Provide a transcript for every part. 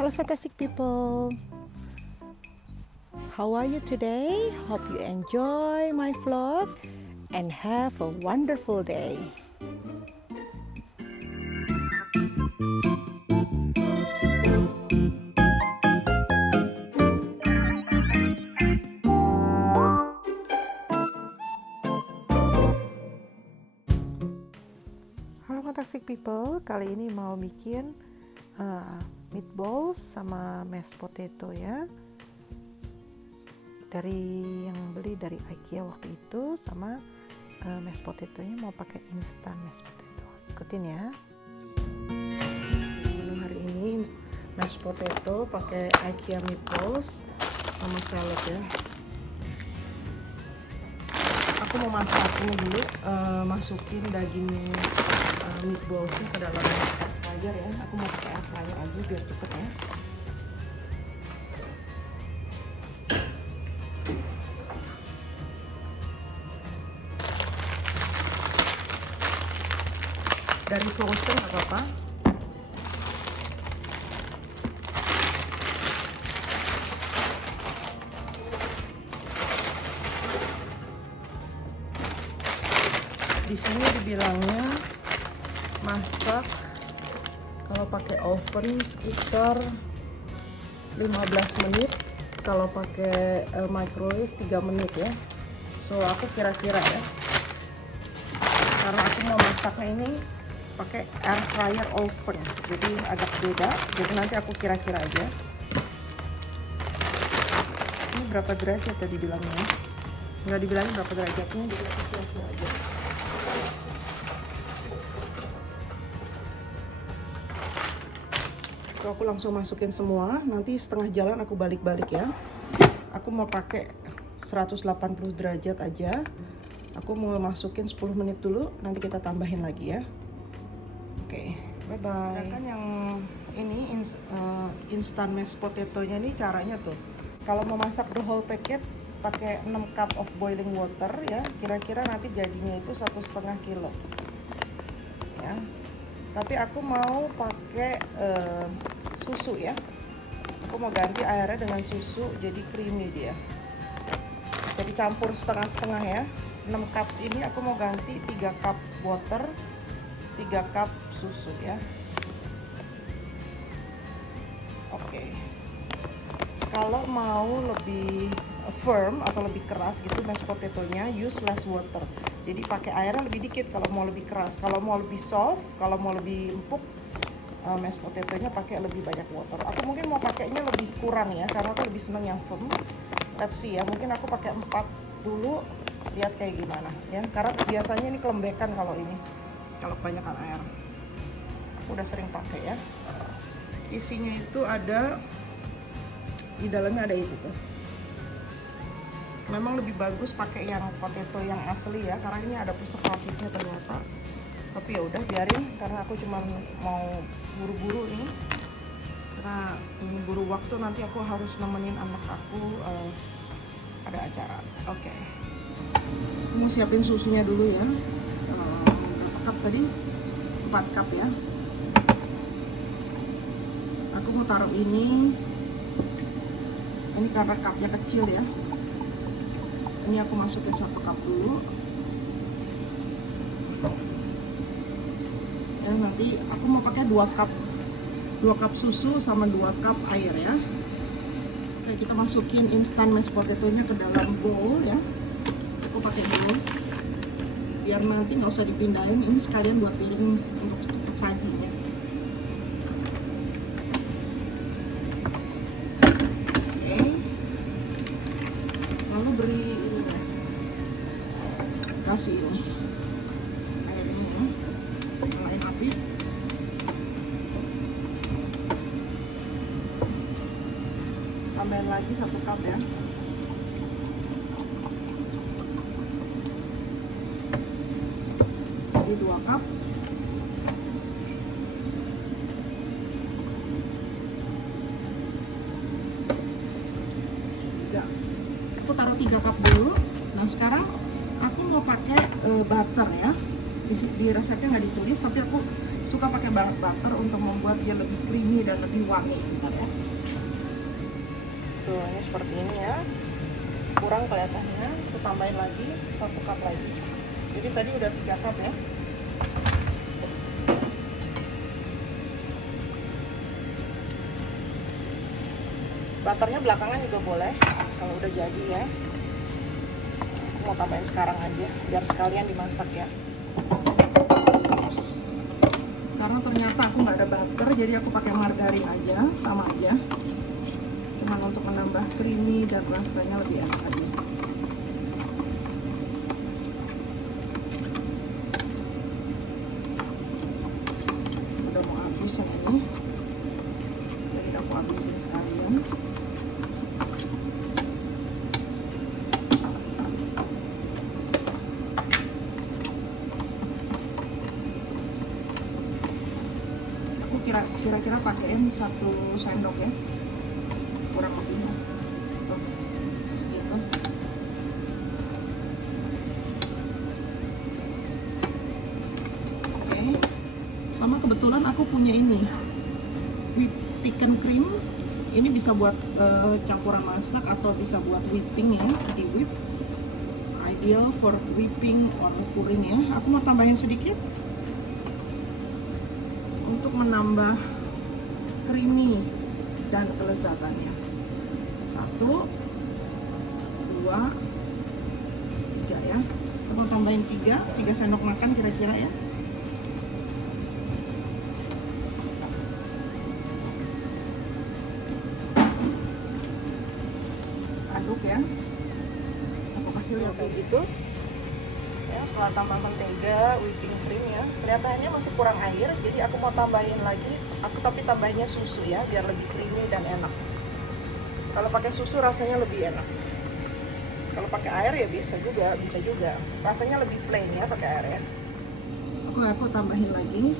Hello fantastic people, how are you today? Hope you enjoy my vlog and have a wonderful day. Halo fantastic people, kali ini mau bikin meatballs sama mashed potato ya, dari yang beli dari IKEA waktu itu. Sama mashed potatonya mau pakai instan mashed potato. Ikutin ya. Menu hari ini mashed potato pakai IKEA meatballs sama salad ya. Aku mau masak ini dulu, masukin daging meatballsnya ke dalam air fryer ya. Aku mau pakai air fryer aja biar cepet ya. Dari frozen nggak apa-apa. Di sini dibilangnya masak kalau pakai oven sekitar 15 menit, kalau pakai microwave 3 menit ya. So aku kira-kira ya, karena aku mau masaknya ini pakai air fryer oven, jadi agak beda. Jadi nanti aku kira-kira aja. Ini berapa derajat tadi bilangnya? Nggak dibilangin berapa derajatnya, jadi aku kira-kira aja. Aku langsung masukin semua, nanti setengah jalan aku balik-balik ya. Aku mau pakai 180 derajat aja. Aku mau masukin 10 menit dulu, nanti kita tambahin lagi ya. Oke, bye-bye. Kan yang ini instan mashed potato-nya nih caranya tuh. Kalau mau masak the whole packet pakai 6 cup of boiling water ya. Kira-kira nanti jadinya itu 1,5 kilo. Ya. Tapi aku mau pakai susu ya. Aku mau ganti airnya dengan susu, jadi creamy dia. Jadi campur setengah-setengah ya. 6 cups ini aku mau ganti 3 cup water, 3 cup susu ya. Oke. Kalau mau lebih firm atau lebih keras gitu mashed potato-nya, use less water. Jadi pakai airnya lebih dikit kalau mau lebih keras. Kalau mau lebih soft, kalau mau lebih empuk, mashed potato-nya pakai lebih banyak water. Aku mungkin mau pakainya lebih kurang ya, karena aku lebih senang yang firm. Let's see ya, mungkin aku pakai 4 dulu, lihat kayak gimana ya. Karena biasanya ini kelembekan kalau ini, kalau kebanyakan air. Aku udah sering pakai ya. Isinya itu ada, di dalamnya ada itu tuh. Memang lebih bagus pakai yang potato yang asli ya, karena ini ada preservatifnya ternyata. Tapi ya udah biarin, karena aku cuma mau buru-buru nih. Karena buru waktu, nanti aku harus nemenin anak aku ada acara. Oke. Aku mau siapin susunya dulu ya. Berapa cup tadi? 4 cup ya. Aku mau taruh ini karena cupnya kecil ya. Ini aku masukin 1 cup dulu. Ya, nanti aku mau pakai 2 cup susu sama 2 cup air ya. Oke, kita masukin instan mashed potato-nya ke dalam bowl ya. Aku pakai bowl biar nanti nggak usah dipindahin, ini sekalian buat piring untuk sedikit saji ya. Oke, lalu beri ini ya, kasih ini airnya ya. Nyalain api. Tambahin lagi 1 cup ya. Jadi 2 cup. Ya. Aku taruh 3 cup dulu. Nah sekarang aku mau pakai butter ya. Di resepnya nggak ditulis, tapi aku suka pakai butter untuk membuat dia lebih creamy dan lebih wangi, ya. Tuh, ini seperti ini ya. Kurang kelihatannya, aku tambahin lagi 1 cup lagi. Jadi tadi udah 3 cup ya. Butternya belakangan juga boleh kalau udah jadi ya. Aku mau tambahin sekarang aja biar sekalian dimasak ya. Ups. Karena ternyata aku nggak ada butter, jadi aku pakai margarin aja, sama aja. Cuman untuk menambah creamy dan rasanya lebih enak aja. Udah mau habis yang ini, jadi aku habisin sekalian. Kira-kira pakein 1 sendok ya, kurang lebih tuh segitu. Oke, sama kebetulan aku punya ini chicken cream. Ini bisa buat campuran masak atau bisa buat whipping ya, di whip. Ideal for whipping or pouring ya. Aku mau tambahin sedikit untuk menambah creamy dan kelezatannya. 1, 2, 3 ya. Aku mau tambahin 3 sendok makan kira-kira ya. Aduk ya. Aku kasih lihat kayak gitu. Ya, setelah tambah mentega, whipping cream ya, kelihatannya masih kurang air, jadi aku mau tambahin lagi. Tapi tambahinnya susu ya, biar lebih creamy dan enak. Kalau pakai susu rasanya lebih enak. Kalau pakai air ya biasa juga, bisa juga. Rasanya lebih plain ya pakai air ya. Aku tambahin lagi.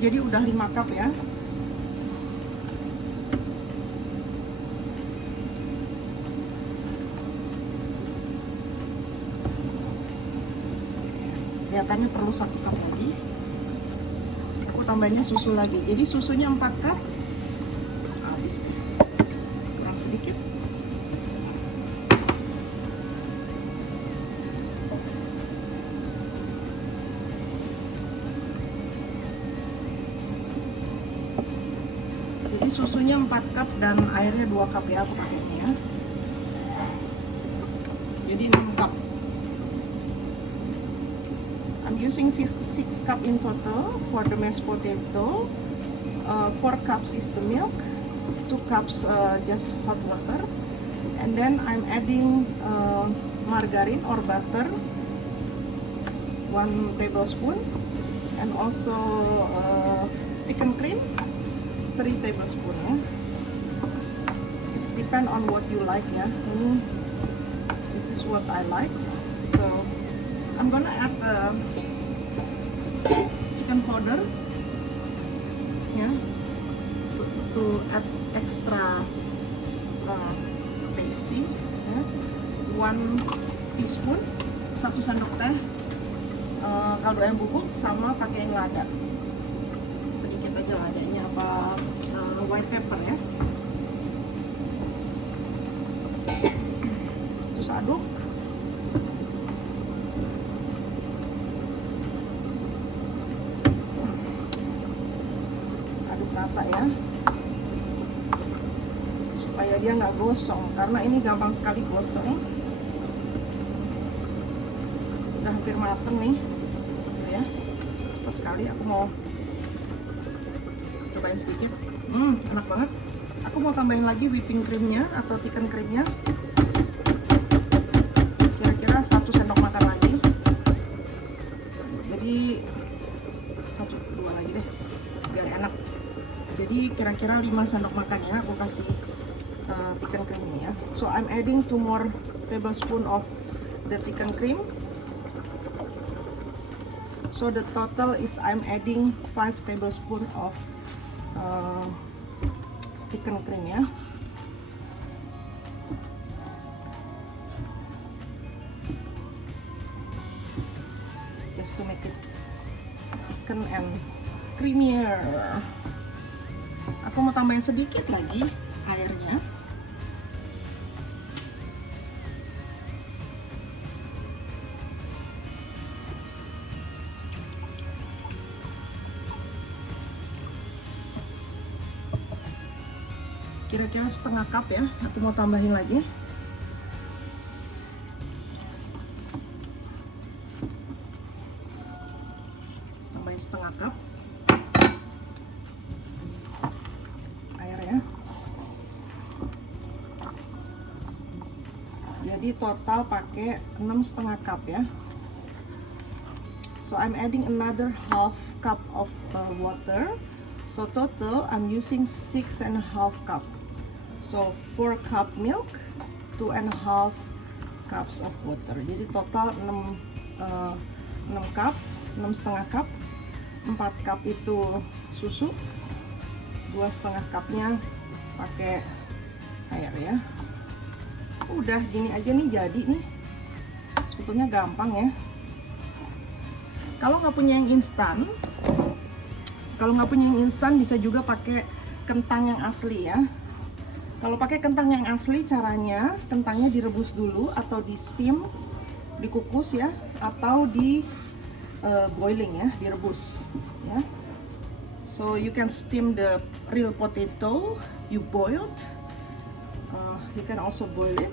Jadi udah 5 cup ya. Kelihatannya perlu 1 cup lagi. Aku tambahinnya susu lagi. Jadi susunya 4 cup. Habis deh. Kurang sedikit. Jadi susunya 4 cup dan airnya 2 cup ya aku pakainya ya. Jadi 6 cup. I'm using 6 cup in total for the mashed potato. 4 cups is the milk, 2 cups just hot water, and then I'm adding margarine or butter 1 tablespoon, and also chicken cream 3 tablespoon ya. It depend on what you like ya. This is what I like, so I'm gonna add chicken powder ya, to add extra tasty ya. 1 teaspoon, 1 sendok teh kaldu ayam bubuk, sama pakai lada sedikit aja, ladanya apa white pepper ya. Terus aduk. Rata ya, supaya dia nggak gosong, karena ini gampang sekali gosong. Udah hampir mateng nih ya, cepat sekali. Aku mau cobain sedikit. Enak banget. Aku mau tambahin lagi whipping creamnya atau chicken creamnya, kira-kira 1 sendok makan lagi. Jadi 1-2 lagi deh biar enak. Jadi kira-kira 5 sendok makan ya aku kasih chicken cream ini ya. So I'm adding 2 more tablespoon of the chicken cream. So the total is I'm adding 5 tablespoon of chicken cream ya. thicken and creamier. Aku mau tambahin sedikit lagi airnya. Kira-kira setengah cup ya, aku mau tambahin lagi. Tambahin setengah cup air ya. Jadi total pakai 6,5 cup ya. So I'm adding another half cup of water. So total I'm using 6,5 cup. So 4 cup milk, 2,5 cups of water. Jadi total 6 cup, 6,5 cup. 4 cup itu susu, 2,5 cupnya pakai air ya. Udah gini aja nih jadi nih. Sebetulnya gampang ya. Kalau nggak punya yang instan, bisa juga pakai kentang yang asli ya. Kalau pakai kentang yang asli, caranya kentangnya direbus dulu atau di steam, dikukus ya, atau di boiling ya, direbus ya. So you can steam the real potato you boiled. You can also boil it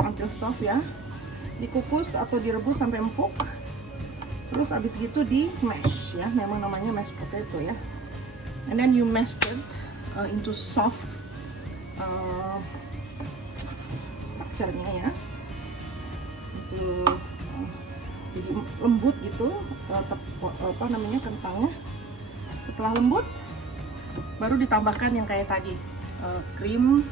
until soft ya. Dikukus atau direbus sampai empuk. Terus abis gitu di mash ya, memang namanya mashed potato ya. And then you mash it into soft strukturnya ya, itu jadi lembut gitu, kentangnya. Setelah lembut baru ditambahkan yang kayak tadi, krim,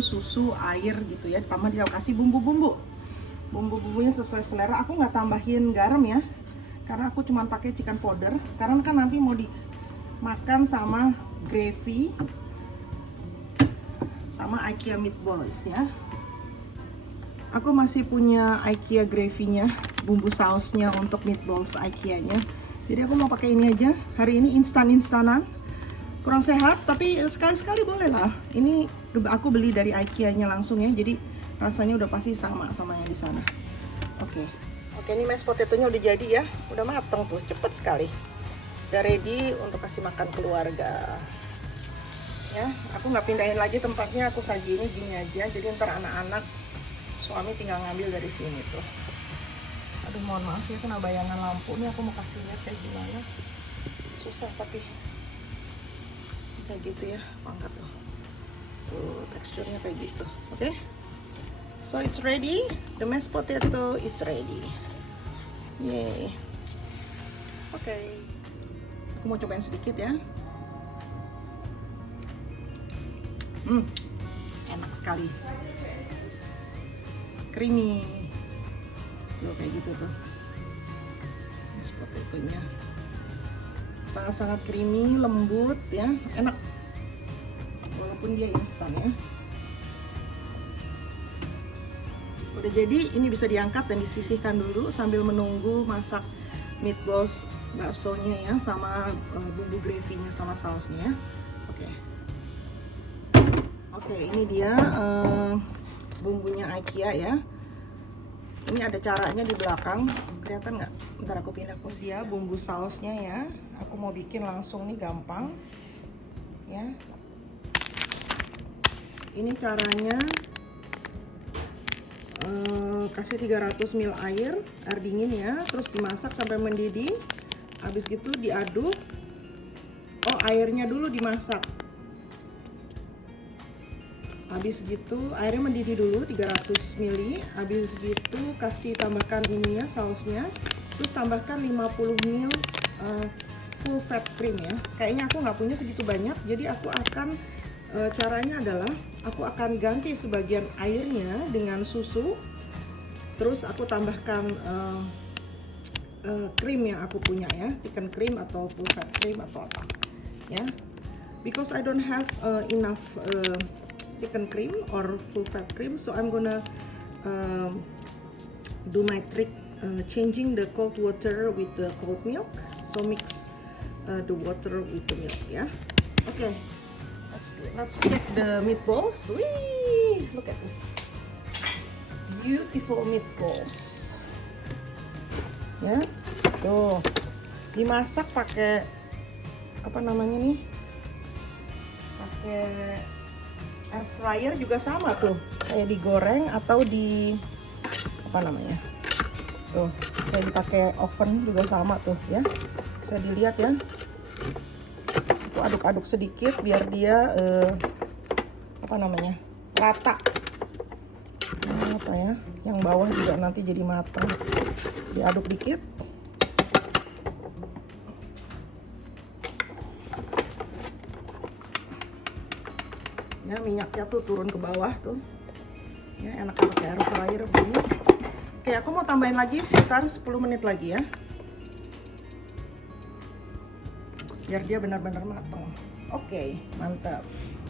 susu, air gitu ya, ditambah dia kasih bumbu-bumbunya sesuai selera. Aku nggak tambahin garam ya, karena aku cuma pakai chicken powder, karena kan nanti mau dimakan sama gravy sama IKEA meatballs ya. Aku masih punya IKEA gravy-nya, bumbu sausnya untuk meatballs IKEA-nya. Jadi aku mau pakai ini aja. Hari ini instan-instanan. Kurang sehat, tapi sekali-sekali boleh lah. Ini aku beli dari IKEA-nya langsung ya. Jadi rasanya udah pasti sama yang di sana. Oke, ini mashed potato-nya udah jadi ya. Udah mateng tuh, cepet sekali. Udah ready untuk kasih makan keluarga. Ya, aku nggak pindahin lagi tempatnya, aku sajiinnya gini aja. Jadi ntar anak-anak, suami tinggal ngambil dari sini tuh. Aduh, mohon maaf ya kena bayangan lampu nih. Aku mau kasih lihat kayak gimana. Susah tapi kayak gitu ya, angkat tuh. Tuh teksturnya kayak gitu. Oke. So it's ready. The mashed potato is ready. Yay. Oke. Aku mau cobain sedikit ya. Enak sekali, creamy, tuh kayak gitu tuh. Mashed potato-nya sangat-sangat creamy, lembut ya, enak. Walaupun dia instan ya. Udah jadi, ini bisa diangkat dan disisihkan dulu sambil menunggu masak meatballs baksonya ya, sama bumbu gravy-nya sama sausnya ya. Oke, ini dia bumbunya IKEA ya. Ini ada caranya di belakang, kelihatan nggak? Bentar aku pindah posisi ya. Bumbu sausnya ya, aku mau bikin langsung nih, gampang ya. Ini caranya, kasih 300 ml air dingin ya, terus dimasak sampai mendidih. Habis gitu diaduk. Oh, airnya dulu dimasak. Habis gitu airnya mendidih dulu 300 ml. Habis gitu kasih tambahkan ininya, sausnya. Terus tambahkan 50 ml full fat cream ya. Kayaknya aku nggak punya segitu banyak, jadi aku akan caranya adalah aku akan ganti sebagian airnya dengan susu. Terus aku tambahkan krim yang aku punya ya, chicken cream atau full fat cream atau apa ya. Because I don't have enough chicken cream or full fat cream, so I'm gonna do my trick, changing the cold water with the cold milk. So mix the water with the milk ya. Okay, let's check the meatballs. Wih, look at this beautiful meatballs. Ya, tuh dimasak pakai apa namanya nih? Pakai air fryer juga sama tuh, kayak digoreng atau di apa namanya? Tuh, kayak dipakai oven juga sama tuh ya. Bisa dilihat ya. Aku aduk-aduk sedikit biar dia apa namanya? Rata. Rata ya. Yang bawah juga nanti jadi matang. Diaduk dikit. Ya, minyaknya tuh turun ke bawah tuh. Ya, enak pakai air fryer begini. Oke, aku mau tambahin lagi sekitar 10 menit lagi ya. Biar dia benar-benar matang. Oke, mantap.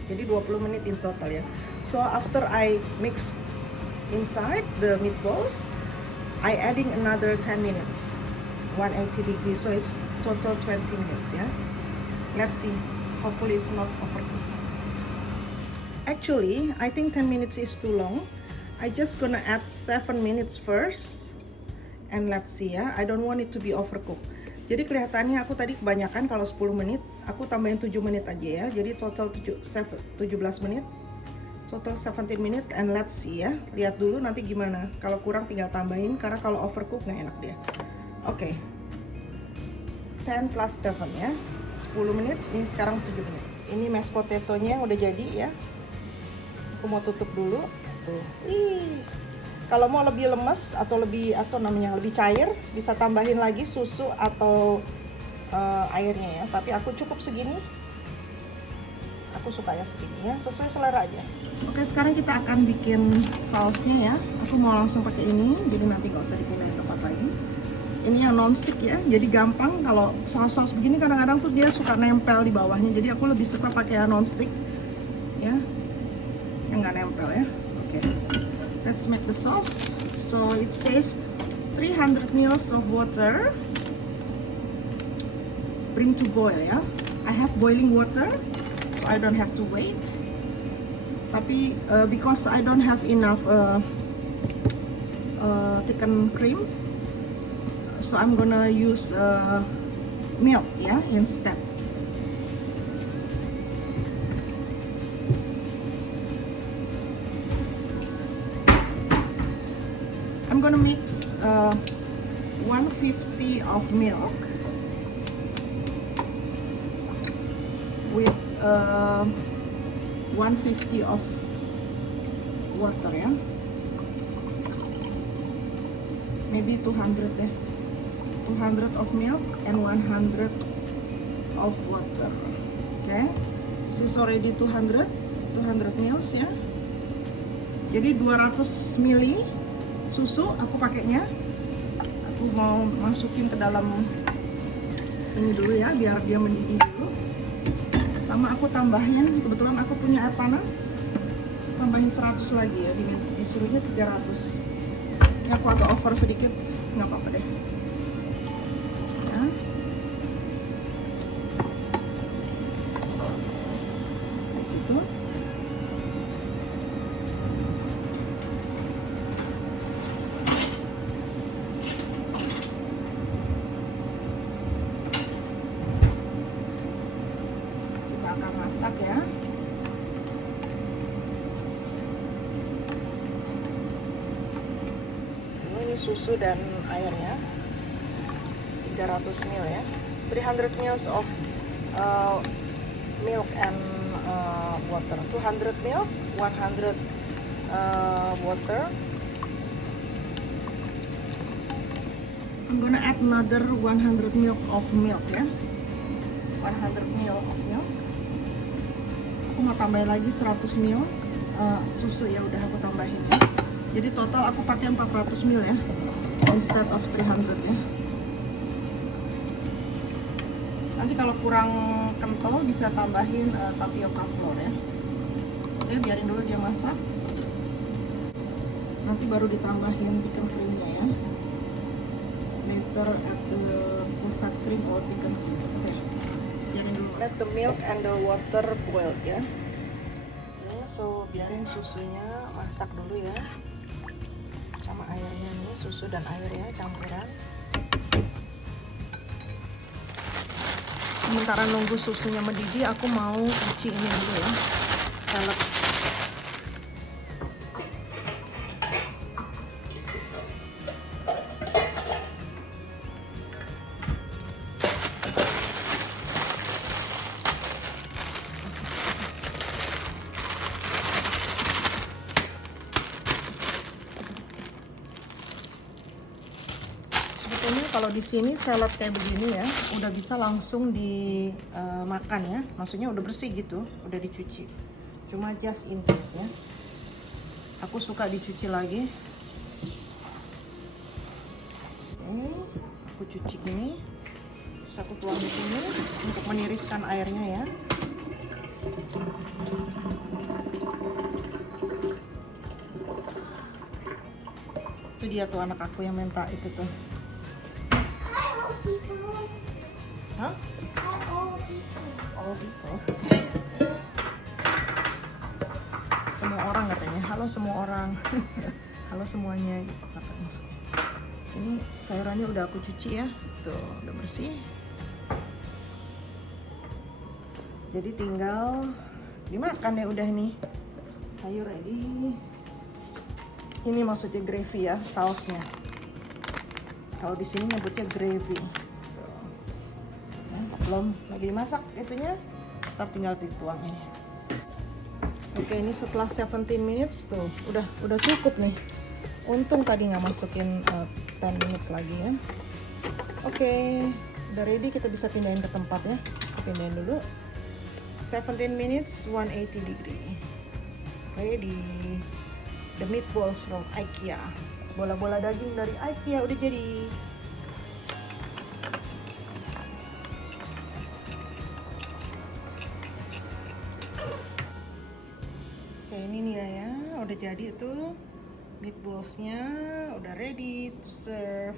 Jadi 20 menit in total ya. So after I mix inside the meatballs, I adding another 10 minutes. 180 degrees, so it's total 20 minutes ya. Let's see. Hopefully it's not overcooked. Actually, I think 10 minutes is too long. I just gonna add 7 minutes first. And let's see ya. I don't want it to be overcooked. Jadi kelihatannya aku tadi kebanyakan kalau 10 menit, aku tambahin 7 menit aja ya. Jadi total 17 menit. Total 17 menit and let's see ya. Lihat dulu nanti gimana. Kalau kurang tinggal tambahin karena kalau overcook nggak enak dia. Oke. 10 plus 7 ya. 10 menit, ini sekarang 7 menit. Ini mashed potato-nya yang udah jadi ya. Aku mau tutup dulu. Tuh. Kalau mau lebih lemes atau lebih lebih cair, bisa tambahin lagi susu atau airnya ya. Tapi aku cukup segini. Aku sukanya segini ya, sesuai selera aja. Oke, sekarang kita akan bikin sausnya ya. Aku mau langsung pakai ini, jadi nanti nggak usah dipindahin tempat lagi. Ini yang non-stick ya, jadi gampang. Kalau saus-saus begini kadang-kadang tuh dia suka nempel di bawahnya. Jadi aku lebih suka pakai yang non-stick ya, yang nggak nempel ya. Oke. Let's make the sauce. So it says 300 ml of water. Bring to boil ya. I have boiling water, so I don't have to wait. Tapi because I don't have enough thickened cream, so I'm gonna use milk ya instead. I'm gonna mix 150 of milk with 150 of water ya. Maybe 200 deh. 200 of milk and 100 of water. Okay, this is already 200 ml ya. Jadi 200 ml susu aku pakainya. Aku mau masukin ke dalam ini dulu ya, biar dia mendidih dulu. Sama aku tambahin, kebetulan aku punya air panas, tambahin 100 lagi ya, disuruhnya 300. Ini aku agak over sedikit, nggak apa-apa deh ya. Di situ masak ya. Ini susu dan airnya 300 ml ya. 300 ml of milk and water. 200 milk, 100 water. I'm gonna add another 100 ml of milk ya. 100 ml of milk. Aku mau tambahin lagi 100 ml susu ya, udah aku tambahin ya. Jadi total aku pakai 400 ml ya, instead of 300 ya. Nanti kalau kurang kental bisa tambahin tapioca flour ya. Oke, biarin dulu dia masak. Nanti baru ditambahin thickened creamnya ya. later add the full fat cream or thicken cream. Oke, biarin dulu. Let the milk and the water boil ya. Oke, so biarin susunya masak dulu ya. Sama airnya nih, susu dan air ya campuran. Sementara nunggu susunya mendidih, aku mau cuci ini dulu ya, salad. Kalau di sini salad kayak begini ya, udah bisa langsung dimakan ya. Maksudnya udah bersih gitu, udah dicuci. Cuma just in case ya. Aku suka dicuci lagi. Oke, aku cuci gini. Terus aku tuang di sini untuk meniriskan airnya ya. Itu dia tuh anak aku yang minta itu tuh. Hah? All people. Semua orang katanya. Halo semua orang. Halo semuanya gitu katanya. Ini sayurannya udah aku cuci ya. Tuh, udah bersih. Jadi tinggal dimakan ya udah nih. Sayur ready. Ini maksudnya gravy ya, sausnya. Kalau di sini nyebutnya gravy. Belum lagi dimasak itunya, ntar tinggal dituang ini. Oke, ini setelah 17 minutes tuh udah cukup nih. Untung tadi nggak masukin 10 minutes lagi ya. Oke, udah ready, kita bisa pindahin ke tempat ya. Pindahin dulu. 17 minutes 180 degree. Ready. The meatballs from IKEA. Bola-bola daging dari IKEA udah jadi. Oke, ini nih ya, udah jadi tuh meatballsnya, udah ready to serve.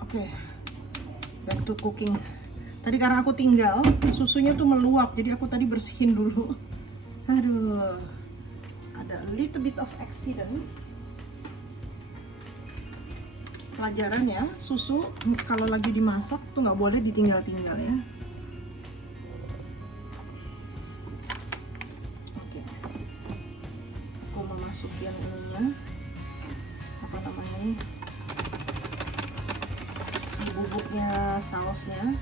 Oke, back to cooking. Tadi karena aku tinggal, susunya tuh meluap, jadi aku tadi bersihin dulu. Aduh, ada a little bit of accident. Pelajaran ya, susu kalau lagi dimasak tuh nggak boleh ditinggal-tinggal ya. Oke, aku mau masukin ininya, apa namanya nih, si bubuknya sausnya.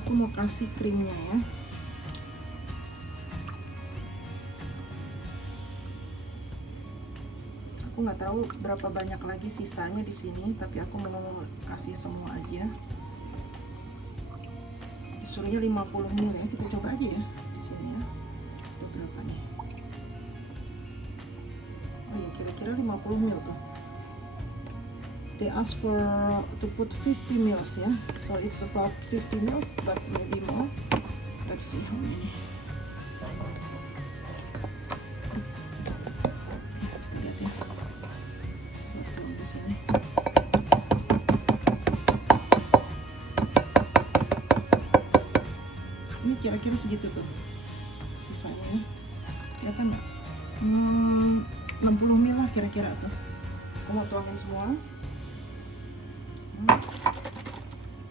Aku mau kasih krimnya ya. Aku nggak tahu berapa banyak lagi sisanya di sini, tapi aku mau kasih semua aja. Disuruhnya 50 ml ya, kita coba aja ya di sini ya. Ada berapa nih? Oh ya, kira-kira 50 ml tuh. They ask for to put 50 ml ya, so it's about 50 ml, but maybe more. Let's see how many. Ini kira-kira segitu tuh sisanya, kelihatan nggak? 60 ml lah kira-kira tuh. Aku mau tuangin semua.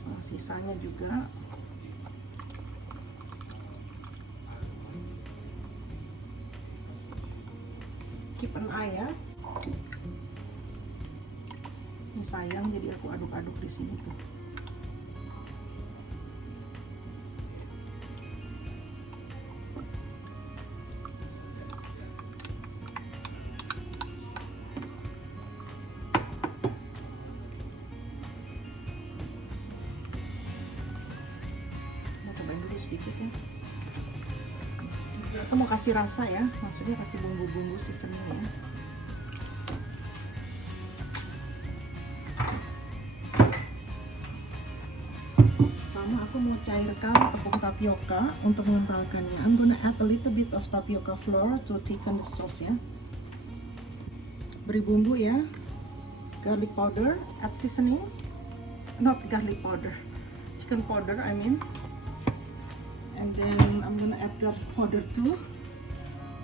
Sama sisanya juga. Keep an eye ya. Ini sayang, jadi aku aduk-aduk di sini tuh. Sedikit ya. Kita mau kasih rasa ya, maksudnya kasih bumbu-bumbu seasoning ya. Sama aku aku mau cairkan tepung tapioka untuk mengentalkannya. I'm gonna add a little bit of tapioca flour to thicken the sauce ya. Beri bumbu ya. Garlic powder, add seasoning. Not garlic powder, chicken powder I mean. And then I'm gonna add garlic powder too.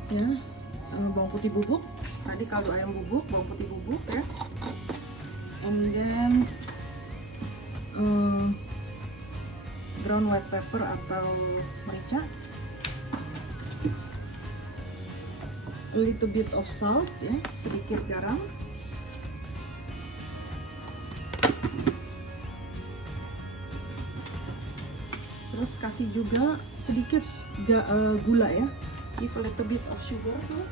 Ya, bawang putih bubuk. Tadi kalau ayam bubuk, bawang putih bubuk ya. And then ground white pepper atau merica. A little bit of salt ya, sedikit garam. Terus kasih juga sedikit gula ya. Give a little bit of sugar tuh.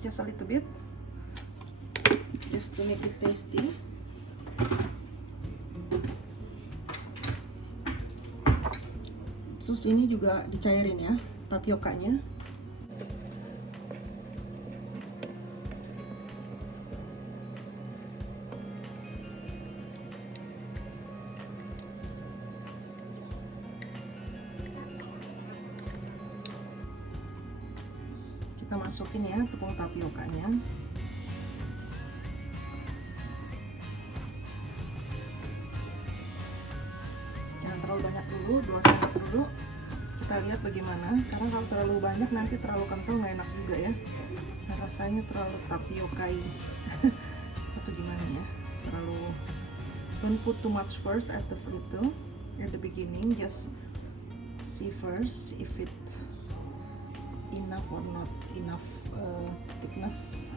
Just a little bit. Just to make it tasty. Terus ini juga dicairin ya, tapiokanya. Kita masukin ya tepung tapiokanya. Jangan terlalu banyak dulu, 2 sendok dulu. Kita lihat bagaimana, karena kalau terlalu banyak nanti terlalu kental, nggak enak juga ya. Nah, rasanya terlalu tapiokai atau gimana ya, terlalu. Don't put too much first at the beginning, just see first if it enough or not enough thickness.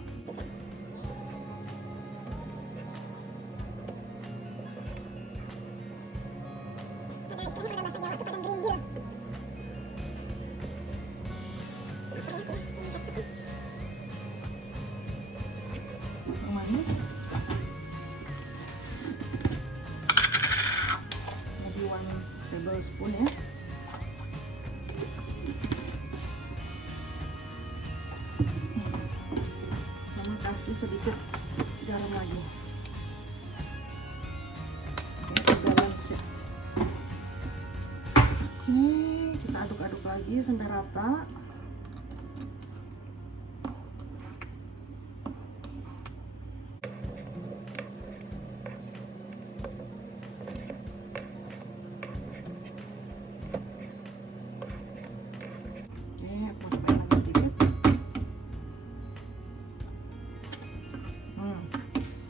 Manis, maybe 1 tablespoon ya. Sama kasih sedikit garam lagi. Oke, balance it. Oke, kita aduk-aduk lagi sampai rata.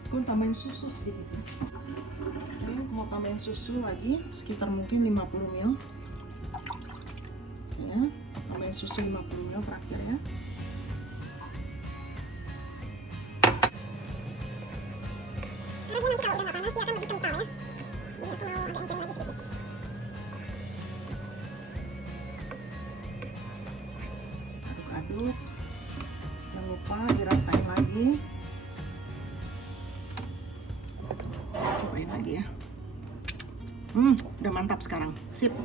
Aku tambahin susu sedikit. Oke, mau tambahin susu lagi sekitar mungkin 50 ml. Ya, tambahin susu 50 ml terakhir ya. Karena dia nanti kalau udah nggak panas dia akan lebih kental ya. Jadi aku mau agak encer lagi sedikit. Aduk-aduk. Jangan lupa dirasain lagi. Cobain lagi ya. Udah mantap sekarang. Sip.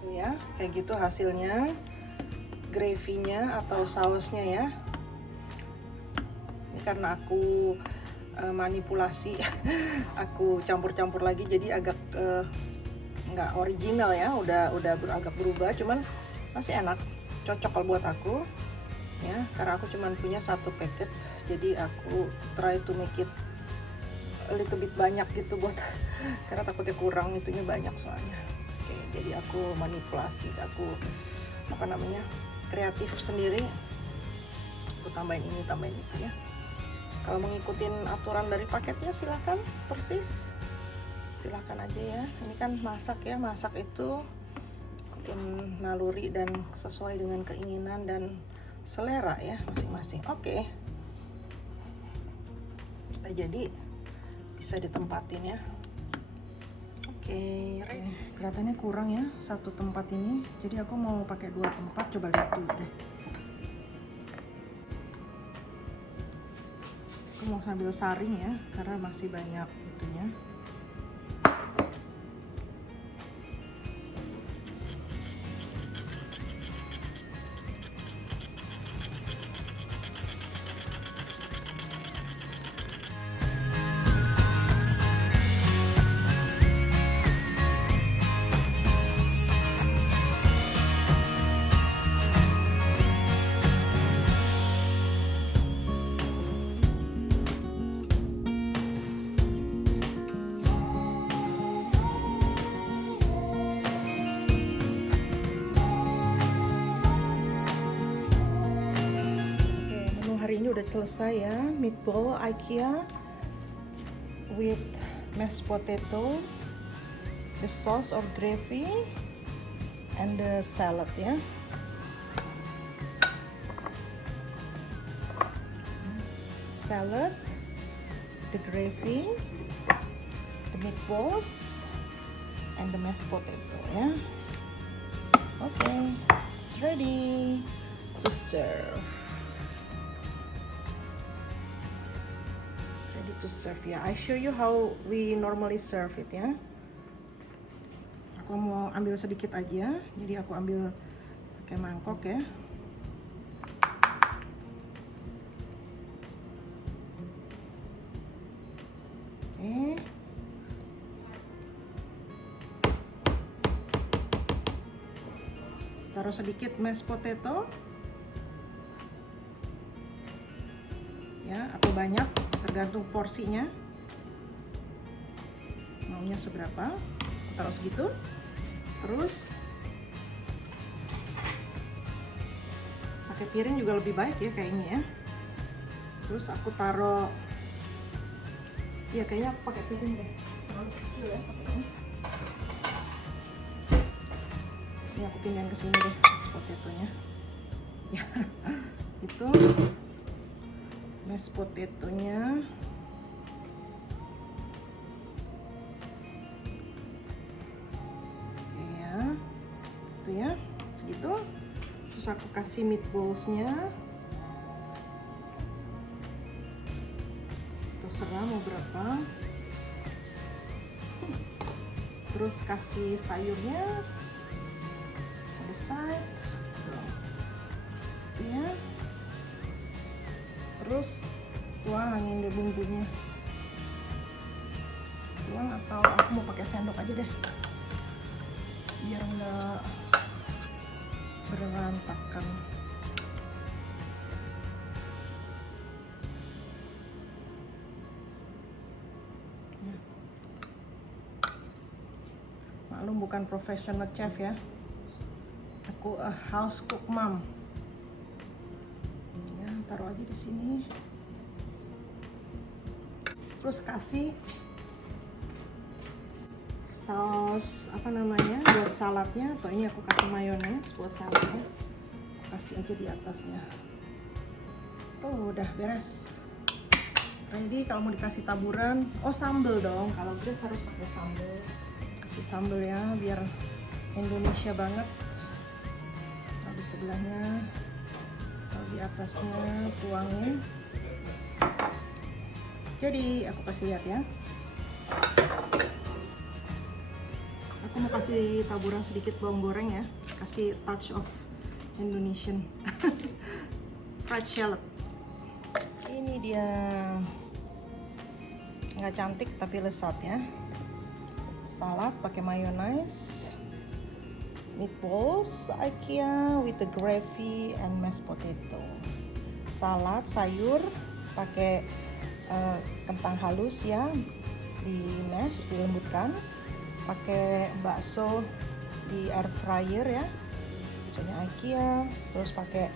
Tuh ya, kayak gitu hasilnya. Gravy-nya atau sausnya ya. Ini karena aku manipulasi, aku campur-campur lagi jadi agak nggak original ya. Udah agak berubah, cuman masih enak. Cocok kalau buat aku. Ya, karena aku cuman punya 1 paket, jadi aku try to make it a little bit banyak gitu buat karena takutnya kurang, itunya banyak soalnya. Oke, jadi aku manipulasi, aku kreatif sendiri. Aku tambahin ini, tambahin itu ya. Kalau mengikuti aturan dari paketnya silahkan, persis silahkan aja ya. Ini kan masak ya, masak itu ikutin naluri dan sesuai dengan keinginan dan selera ya masing-masing. Oke. Udah jadi, bisa ditempatin ya. Oke, kelihatannya kurang ya 1 tempat ini, jadi aku mau pakai 2 tempat. Coba lihat dulu deh. Aku mau sambil saring ya, karena masih banyak itunya. selesai ya, meatball IKEA with mashed potato, the sauce or gravy, and the salad ya. Salad, the gravy, the meatballs, and the mashed potato ya. Okay, it's ready to serve. To serve ya. I show you how we normally serve it ya. Aku mau ambil sedikit aja, jadi aku ambil pakai mangkok ya. Oke. Taruh sedikit mashed potato ya, atau banyak tergantung porsinya, maunya seberapa, taruh segitu. Terus pakai piring juga lebih baik ya kayaknya ya. Terus aku taruh, ya kayaknya aku pakai piring deh, terlalu kecil ya pakainya. Ini aku pindahin ke sini deh potatonya ya. Itu mashed potatonya. Oke ya, itu ya, segitu. Terus aku kasih meatballsnya, terserah mau berapa. Terus kasih sayurnya on the side tuh ya. Terus tuangin deh bumbunya. Tuang, atau aku mau pakai sendok aja deh, biar nggak berantakan. Ya. Maklum bukan professional chef ya. Aku a house cook mom. Taruh aja di sini. Terus kasih saus apa namanya buat saladnya, atau ini aku kasih mayones buat saladnya. Aku kasih aja di atasnya. Oh, udah beres. Ready. Kalau mau dikasih taburan, oh sambal dong. Kalau Grace harus pakai sambal. Kasih sambal ya, biar Indonesia banget. Taruh di sebelahnya. Di atasnya tuangin. Jadi aku kasih lihat ya. Aku mau kasih taburan sedikit bawang goreng ya, kasih touch of Indonesian fried shallot. Ini dia, nggak cantik tapi lezat ya. Salad pakai mayonnaise, meatballs IKEA with the gravy and mashed potato. Salad sayur pakai kentang halus ya, di mash, dilembutkan. Pakai bakso di air fryer ya, baksonya IKEA. Terus pakai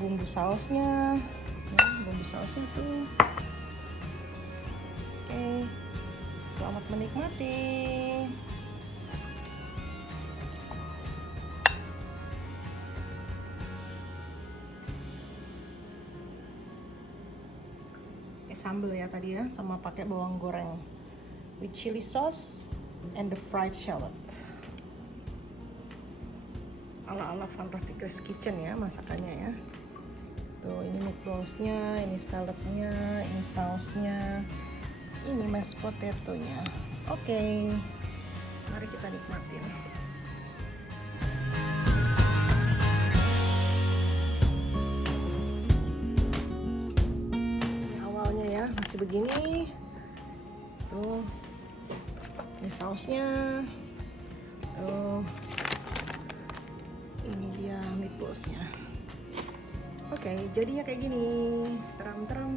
bumbu sausnya ya, bumbu sausnya itu. Oke, selamat menikmati. Sambal ya tadi ya, sama pakai bawang goreng with chili sauce and the fried shallot. Ala-ala Fantastic Grace Kitchen ya masakannya ya. Tuh, ini meatballsnya, ini saladnya, ini sausnya, ini mashed potatonya. Oke, mari kita nikmatin. Masih begini tuh, ini sausnya tuh, ini dia meatballsnya. Oke, jadinya kayak gini, terang-terang.